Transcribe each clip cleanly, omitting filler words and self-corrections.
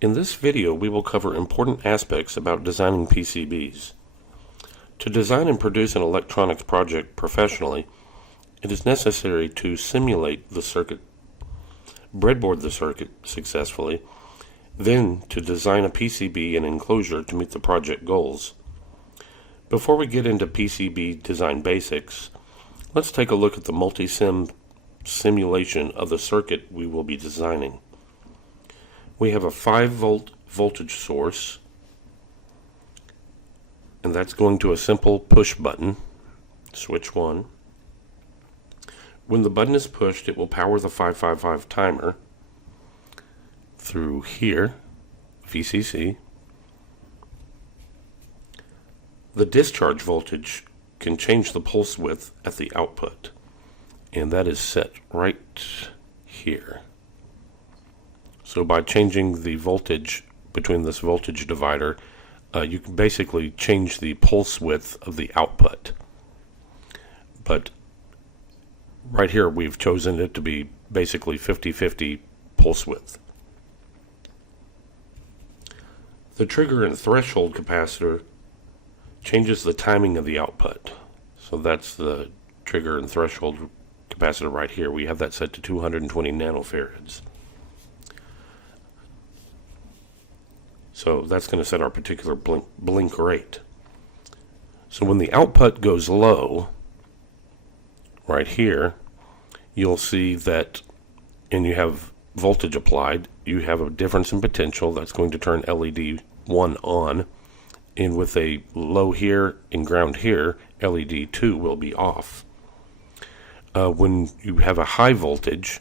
In this video, we will cover important aspects about designing PCBs. To design and produce an electronics project professionally, it is necessary to simulate the circuit, breadboard the circuit successfully, then to design a PCB and enclosure to meet the project goals. Before we get into PCB design basics, let's take a look at the multi-sim simulation of the circuit we will be designing. We have a 5-volt voltage source, and that's going to a simple push button, switch 1. When the button is pushed, it will power the 555 timer through here, VCC. The discharge voltage can change the pulse width at the output, and that is set right here. So by changing the voltage between this voltage divider, you can basically change the pulse width of the output. But right here we've chosen it to be basically 50-50 pulse width. The trigger and threshold capacitor changes the timing of the output. So that's the trigger and threshold capacitor right here. We have that set to 220 nanofarads. So that's going to set our particular blink rate. So when the output goes low, right here, you'll see that, and you have voltage applied, you have a difference in potential that's going to turn LED 1 on, and with a low here and ground here, LED 2 will be off. When you have a high voltage,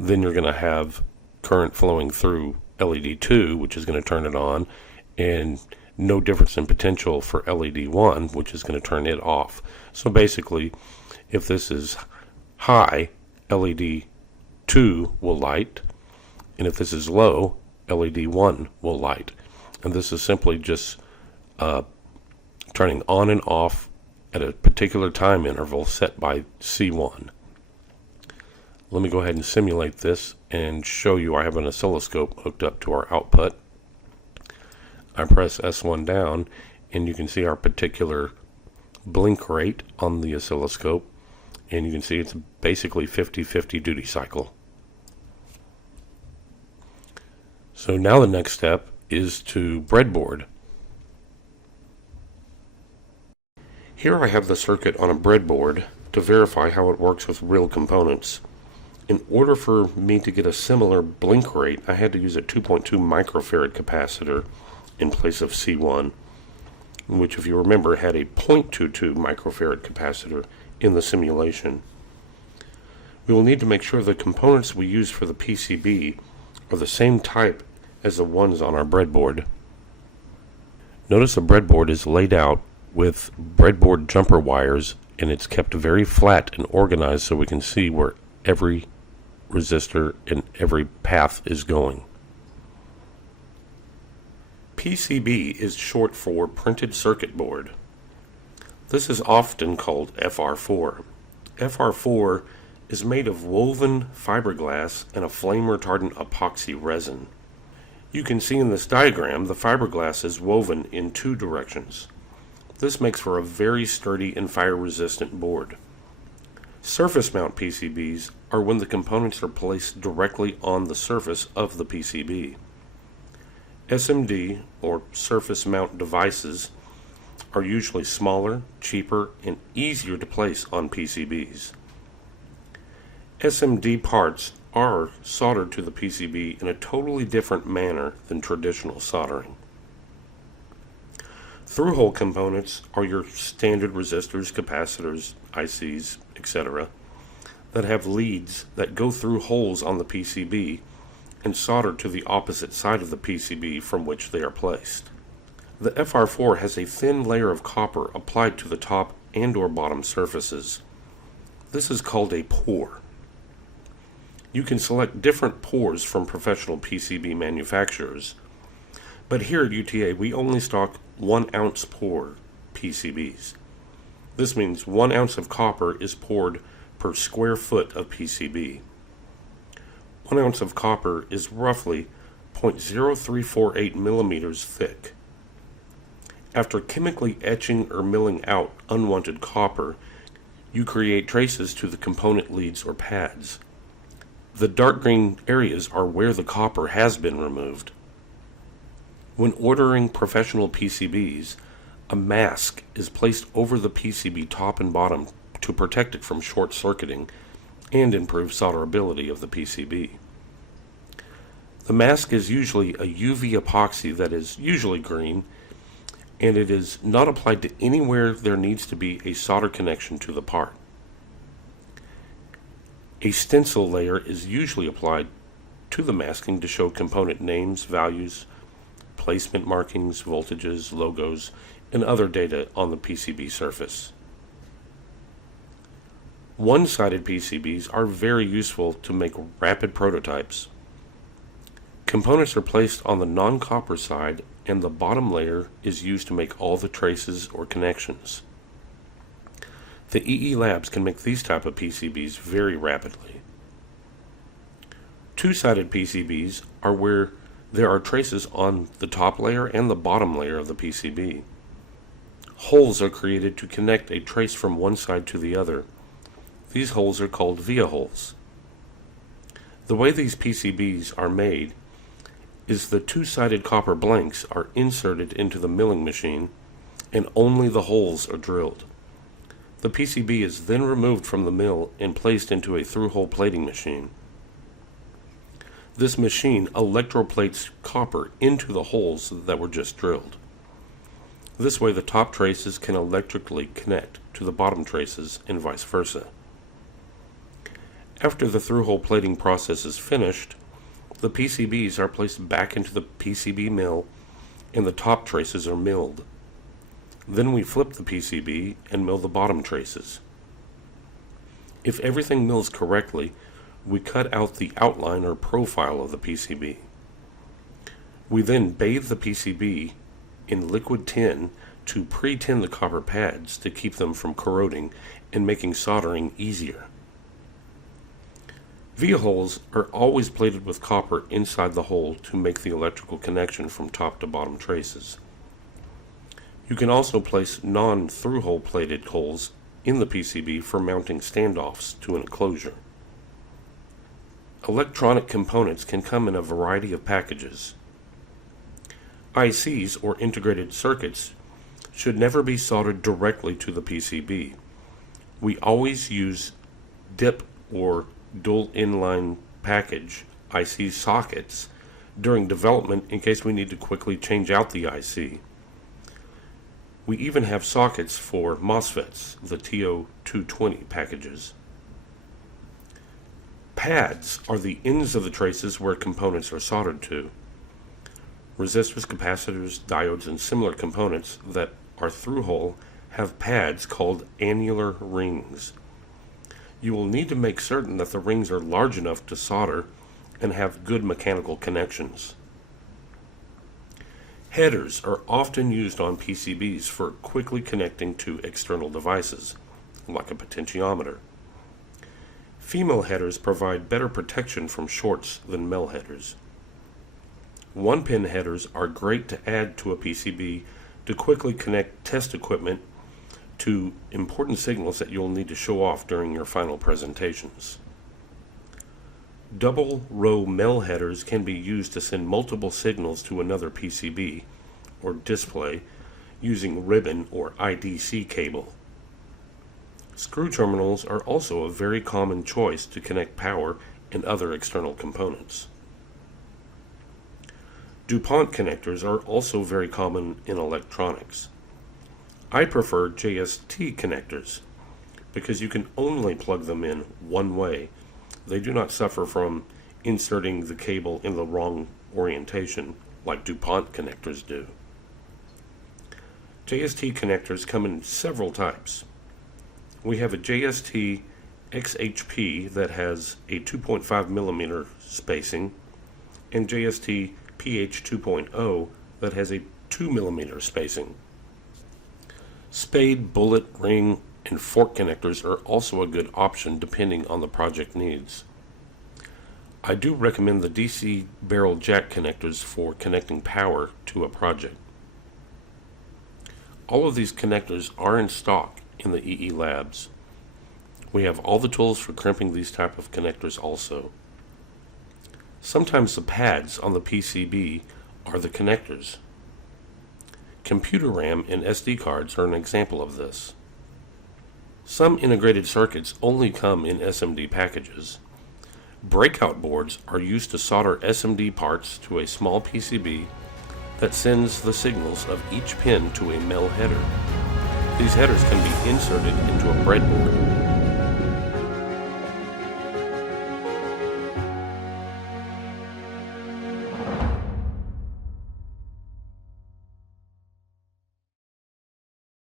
then you're going to have current flowing through LED 2, which is going to turn it on, and no difference in potential for LED 1, which is going to turn it off. So basically, if this is high, LED 2 will light, and if this is low, LED 1 will light. And this is simply just turning on and off at a particular time interval set by C1. Let me go ahead and simulate this and show you. I have an oscilloscope hooked up to our output. I press S1 down, and you can see our particular blink rate on the oscilloscope, and you can see it's basically 50-50 duty cycle. So now the next step is to breadboard. Here I have the circuit on a breadboard to verify how it works with real components. In order for me to get a similar blink rate, I had to use a 2.2 microfarad capacitor in place of C1, which, if you remember, had a 0.22 microfarad capacitor in the simulation. We will need to make sure the components we use for the PCB are the same type as the ones on our breadboard. Notice the breadboard is laid out with breadboard jumper wires, and it's kept very flat and organized so we can see where every resistor and every path is going. PCB is short for printed circuit board. This is often called FR4. FR4 is made of woven fiberglass and a flame retardant epoxy resin. You can see in this diagram the fiberglass is woven in 2 directions. This makes for a very sturdy and fire resistant board. Surface mount PCBs are when the components are placed directly on the surface of the PCB. SMD, or surface mount devices, are usually smaller, cheaper, and easier to place on PCBs. SMD parts are soldered to the PCB in a totally different manner than traditional soldering. Through-hole components are your standard resistors, capacitors, ICs, etc. that have leads that go through holes on the PCB and solder to the opposite side of the PCB from which they are placed. The FR4 has a thin layer of copper applied to the top and/or bottom surfaces. This is called a pore. You can select different pores from professional PCB manufacturers, but here at UTA we only stock 1 ounce pore PCBs. This means 1 ounce of copper is poured per square foot of PCB. 1 ounce of copper is roughly 0.0348 millimeters thick. After chemically etching or milling out unwanted copper, you create traces to the component leads or pads. The dark green areas are where the copper has been removed. When ordering professional PCBs, a mask is placed over the PCB top and bottom to protect it from short-circuiting and improve solderability of the PCB. The mask is usually a UV epoxy that is usually green, and it is not applied to anywhere there needs to be a solder connection to the part. A stencil layer is usually applied to the masking to show component names, values, placement markings, voltages, logos, and other data on the PCB surface. One-sided PCBs are very useful to make rapid prototypes. Components are placed on the non-copper side, and the bottom layer is used to make all the traces or connections. The EE labs can make these type of PCBs very rapidly. Two-sided PCBs are where there are traces on the top layer and the bottom layer of the PCB. Holes are created to connect a trace from one side to the other. These holes are called via holes. The way these PCBs are made is the two-sided copper blanks are inserted into the milling machine and only the holes are drilled. The PCB is then removed from the mill and placed into a through-hole plating machine. This machine electroplates copper into the holes that were just drilled. This way the top traces can electrically connect to the bottom traces and vice versa. After the through-hole plating process is finished, the PCBs are placed back into the PCB mill and the top traces are milled. Then we flip the PCB and mill the bottom traces. If everything mills correctly, we cut out the outline or profile of the PCB. We then bathe the PCB in liquid tin to pre-tin the copper pads to keep them from corroding and making soldering easier. Via holes are always plated with copper inside the hole to make the electrical connection from top to bottom traces. You can also place non-through-hole plated holes in the PCB for mounting standoffs to an enclosure. Electronic components can come in a variety of packages. ICs, or integrated circuits, should never be soldered directly to the PCB. We always use dip or dual inline package IC sockets during development in case we need to quickly change out the IC. We even have sockets for MOSFETs, the TO220 packages. Pads are the ends of the traces where components are soldered to. Resistors, capacitors, diodes, and similar components that are through-hole have pads called annular rings. You will need to make certain that the rings are large enough to solder and have good mechanical connections. Headers are often used on PCBs for quickly connecting to external devices, like a potentiometer. Female headers provide better protection from shorts than male headers. One-pin headers are great to add to a PCB to quickly connect test equipment to important signals that you'll need to show off during your final presentations. Double row male headers can be used to send multiple signals to another PCB or display using ribbon or IDC cable. Screw terminals are also a very common choice to connect power and other external components. DuPont connectors are also very common in electronics. I prefer JST connectors because you can only plug them in one way. They do not suffer from inserting the cable in the wrong orientation like DuPont connectors do. JST connectors come in several types. We have a JST XHP that has a 2.5 millimeter spacing and JST PH 2.0 that has a 2 millimeter spacing. Spade, bullet, ring, and fork connectors are also a good option depending on the project needs. I do recommend the DC barrel jack connectors for connecting power to a project. All of these connectors are in stock in the EE Labs. We have all the tools for crimping these type of connectors also. Sometimes the pads on the PCB are the connectors. Computer RAM and SD cards are an example of this. Some integrated circuits only come in SMD packages. Breakout boards are used to solder SMD parts to a small PCB that sends the signals of each pin to a MEL header. These headers can be inserted into a breadboard.